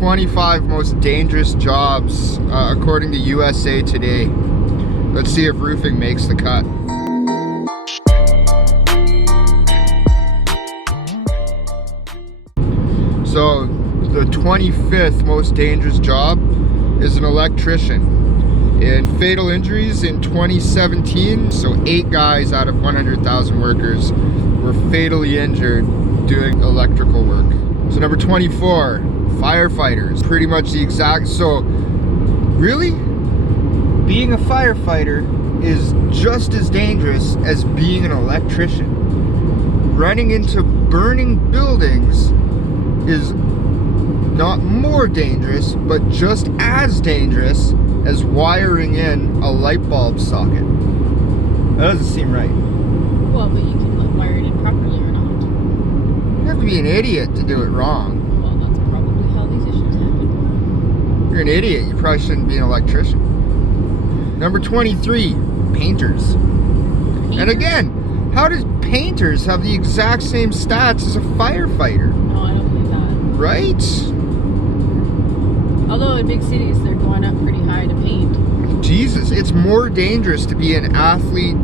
25 most dangerous jobs according to USA Today. Let's see if roofing makes the cut. So the 25th most dangerous job is an electrician. In fatal injuries in 2017, so 8 guys out of 100,000 workers were fatally injured doing electrical work. So number 24, firefighters. Pretty much the exact, so really, being a firefighter is just as dangerous as being an electrician. Running into burning buildings is not more dangerous, but just as dangerous as wiring in a light bulb socket. That doesn't seem right. Well, but you can wire it in properly or not. You have to be an idiot to do it wrong. Well, that's probably how these issues happen. You're an idiot. You probably shouldn't be an electrician. Number 23, painters. And again, how does painters have the exact same stats as a firefighter? No, I don't believe that. Right? Although in big cities, they're going up pretty high to paint. Jesus, it's more dangerous to be an athlete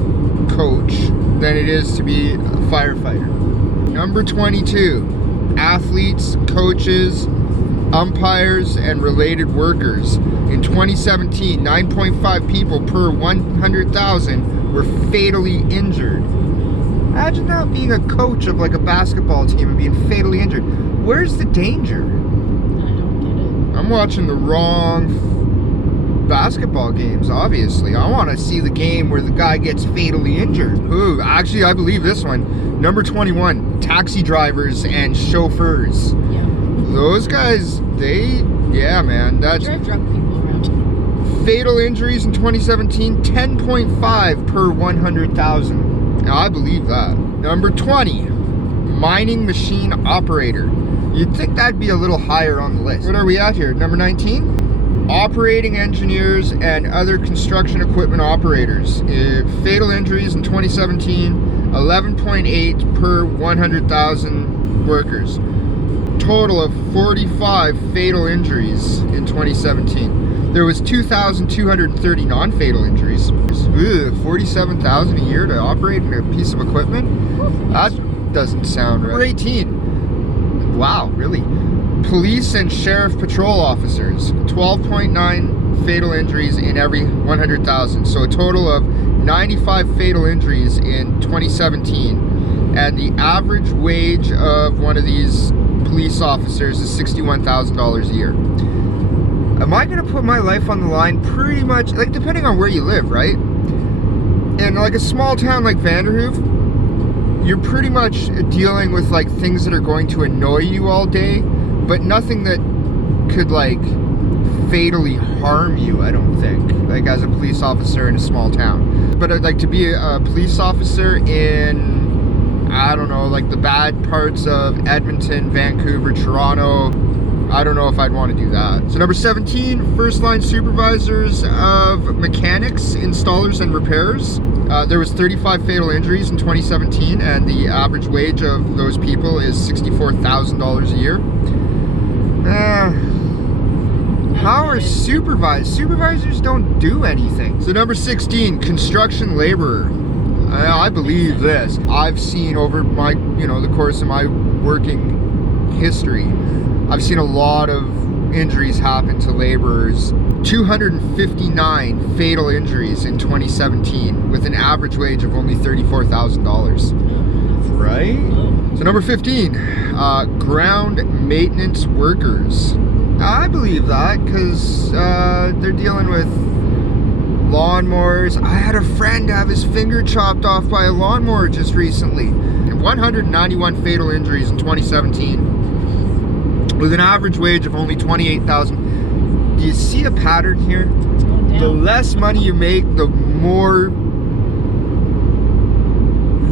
coach than it is to be a firefighter. Number 22, athletes, coaches, umpires, and related workers. In 2017, 9.5 people per 100,000 were fatally injured. Imagine that, being a coach of like a basketball team and being fatally injured. Where's the danger? I don't get it. I'm watching the wrong basketball games, obviously. I want to see the game where the guy gets fatally injured. Ooh, actually, I believe this one. Number 21, taxi drivers and chauffeurs. Yeah. Those guys, yeah, man, that's... Drive drunk people around. Fatal injuries in 2017, 10.5 per 100,000. Now, I believe that. Number 20, mining machine operator. You'd think that'd be a little higher on the list. What are we at here? Number 19? Operating engineers and other construction equipment operators. Fatal injuries in 2017, 11.8 per 100,000 workers. Total of 45 fatal injuries in 2017. There was 2,230 non-fatal injuries. 47,000 a year to operate a piece of equipment? That doesn't sound right. Number 18. Wow, really? Police and sheriff patrol officers. 12.9 fatal injuries in every 100,000. So a total of 95 fatal injuries in 2017. And the average wage of one of these police officers is $61,000 a year. Am I gonna put my life on the line? Pretty much, like, depending on where you live, right? In like a small town like Vanderhoof, you're pretty much dealing with like things that are going to annoy you all day, but nothing that could like fatally harm you, I don't think, like as a police officer in a small town. But I'd like to be a police officer in, I don't know, like the bad parts of Edmonton, Vancouver, Toronto. I don't know if I'd want to do that. So number 17, first line supervisors of mechanics, installers, and repairs. There was 35 fatal injuries in 2017, and the average wage of those people is $64,000 a year. How are supervisors don't do anything. So number 16, construction laborer. I believe this. I've seen over my, the course of my working history, I've seen a lot of injuries happen to laborers. 259 fatal injuries in 2017 with an average wage of only $34,000. Right? So number 15, ground maintenance workers. I believe that because they're dealing with lawnmowers. I had a friend have his finger chopped off by a lawnmower just recently. 191 fatal injuries in 2017 with an average wage of only $28,000. Do you see a pattern here? The less money you make, the more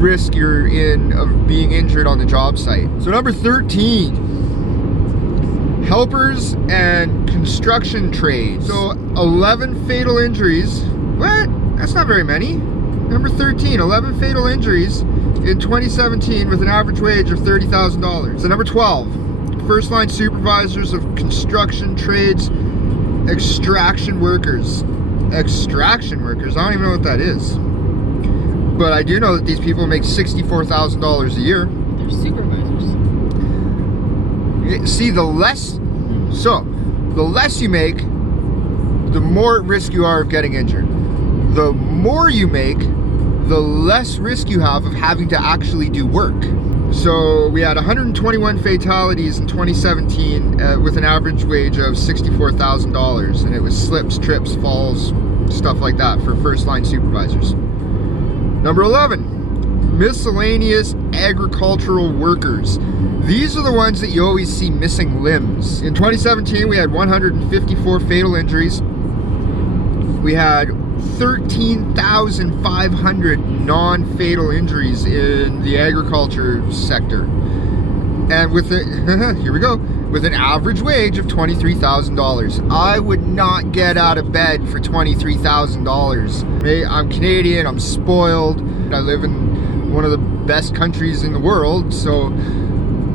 risk you're in of being injured on the job site. So number 13, helpers and construction trades. So 11 fatal injuries. What? That's not very many. Number 13, 11 fatal injuries in 2017 with an average wage of $30,000. So number 12, first line supervisors of construction trades, extraction workers. Extraction workers, I don't even know what that is. But I do know that these people make $64,000 a year. They're supervisors. See, the less you make, the more at risk you are of getting injured. The more you make, the less risk you have of having to actually do work. So we had 121 fatalities in 2017 with an average wage of $64,000, and it was slips, trips, falls, stuff like that for first line supervisors. Number 11, miscellaneous agricultural workers. These are the ones that you always see missing limbs. In 2017, we had 154 fatal injuries. We had 13,500 non-fatal injuries in the agriculture sector. And with here we go, with an average wage of $23,000. I would not get out of bed for $23,000. I'm Canadian, I'm spoiled. I live in one of the best countries in the world, so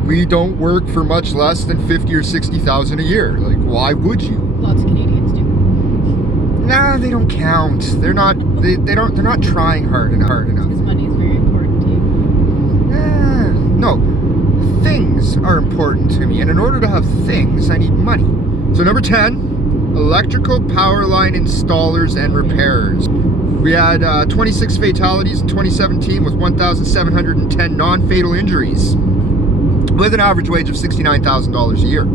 we don't work for much less than $50,000 or $60,000 a year. Like, why would you? Lots of Canadians do. Nah, they don't count. They're not trying hard enough. Because money is very important to you. No. Things are important to me, and in order to have things, I need money. So number 10, electrical power line installers and repairers. We had 26 fatalities in 2017 with 1,710 non-fatal injuries, with an average wage of $69,000 a year.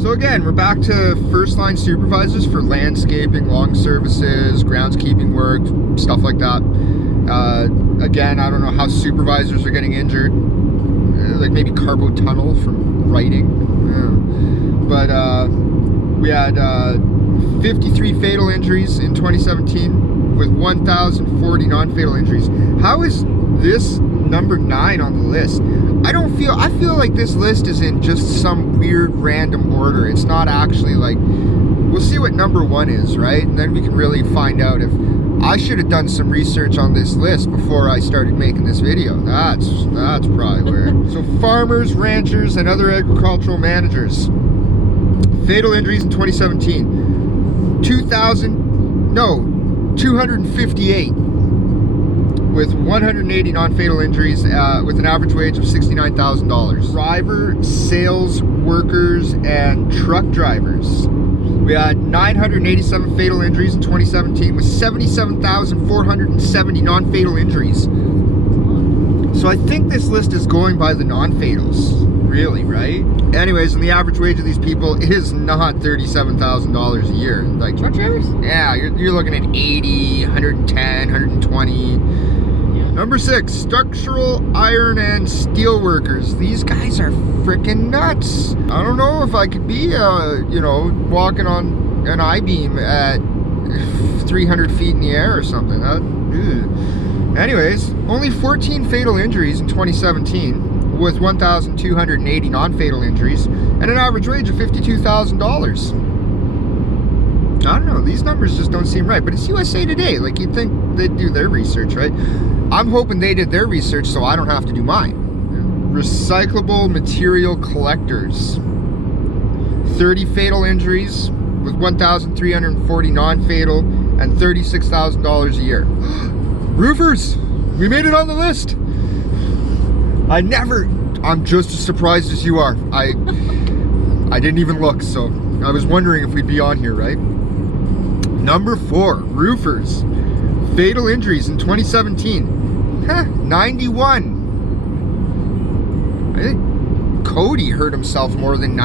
So again, we're back to first line supervisors for landscaping, lawn services, groundskeeping work, stuff like that. Again, I don't know how supervisors are getting injured. Like maybe carpal tunnel from writing. Yeah. But we had 53 fatal injuries in 2017 with 1,040 non-fatal injuries. How is this number 9 on the list? I feel like this list is in just some weird random order. It's not actually like, we'll see what number 1 is, right? And then we can really find out if I should have done some research on this list before I started making this video. That's probably where. So farmers, ranchers, and other agricultural managers. Fatal injuries in 2017. 258 with 180 non-fatal injuries with an average wage of $69,000. Driver, sales workers, and truck drivers. We had 987 fatal injuries in 2017 with 77,470 non-fatal injuries. So I think this list is going by the non-fatals, really, right? Anyways, and the average wage of these people is not $37,000 a year. Like Truck drivers? Yeah, you're looking at 80, 110, 120. Number 6, structural iron and steel workers. These guys are freaking nuts. I don't know if I could be, walking on an I-beam at 300 feet in the air or something. Anyways, only 14 fatal injuries in 2017 with 1,280 non-fatal injuries and an average wage of $52,000. I don't know, these numbers just don't seem right, but it's USA Today. Like, you'd think they'd do their research, right? I'm hoping they did their research so I don't have to do mine. Recyclable material collectors. 30 fatal injuries with 1,340 non-fatal and $36,000 a year. Roofers! We made it on the list! I'm just as surprised as you are. I didn't even look, so I was wondering if we'd be on here, right? Number 4, roofers. Fatal injuries in 2017. 91. I think Cody hurt himself more than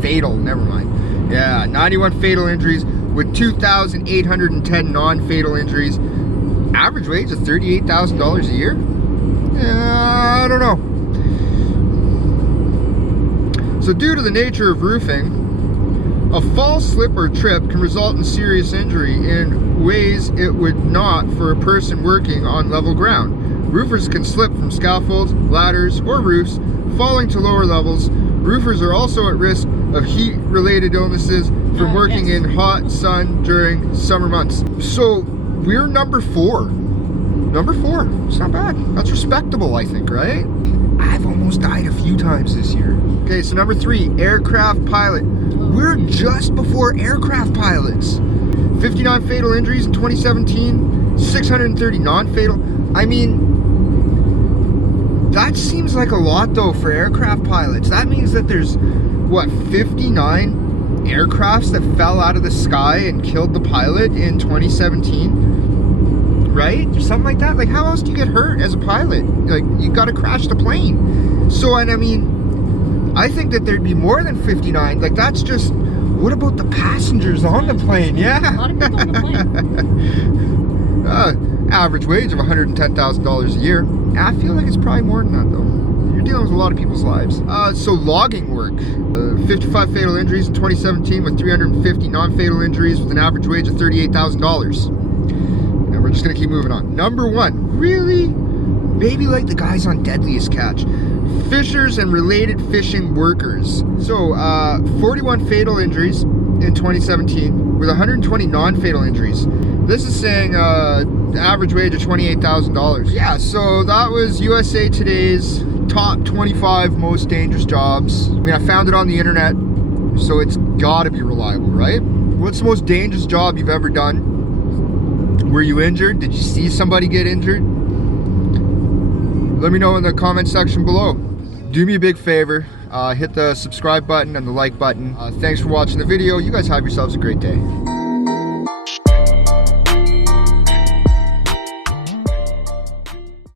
fatal, never mind. Yeah, 91 fatal injuries with 2,810 non-fatal injuries. Average wage of $38,000 a year? I don't know. So due to the nature of roofing, a fall, slip, or trip can result in serious injury in ways it would not for a person working on level ground. Roofers can slip from scaffolds, ladders, or roofs, falling to lower levels. Roofers are also at risk of heat-related illnesses from working in hot sun during summer months. So we're number 4. Number 4. It's not bad. That's respectable, I think, right? I've almost died a few times this year. Okay, so number 3, aircraft pilot. We're just before aircraft pilots. 59 fatal injuries in 2017, 630 non-fatal. I mean, that seems like a lot though for aircraft pilots. That means that there's, what, 59 aircrafts that fell out of the sky and killed the pilot in 2017, right? Or something like that. Like, how else do you get hurt as a pilot? Like, you gotta crash the plane. So, and I mean, I think that there'd be more than 59. Like, that's just, what about the passengers on the plane? Yeah. A lot of people on the plane. Average wage of $110,000 a year. I feel like it's probably more than that though. You're dealing with a lot of people's lives. So logging work. 55 fatal injuries in 2017 with 350 non-fatal injuries with an average wage of $38,000. And we're just gonna keep moving on. Number 1, really? Maybe like the guys on Deadliest Catch. Fishers and related fishing workers. So 41 fatal injuries in 2017 with 120 non-fatal injuries. This is saying average wage of $28,000. Yeah, so that was USA Today's top 25 most dangerous jobs. I mean, I found it on the internet, so it's gotta be reliable, right? What's the most dangerous job you've ever done? Were you injured? Did you see somebody get injured? Let me know in the comment section below. Do me a big favor, hit the subscribe button and the like button. Thanks for watching the video. You guys have yourselves a great day.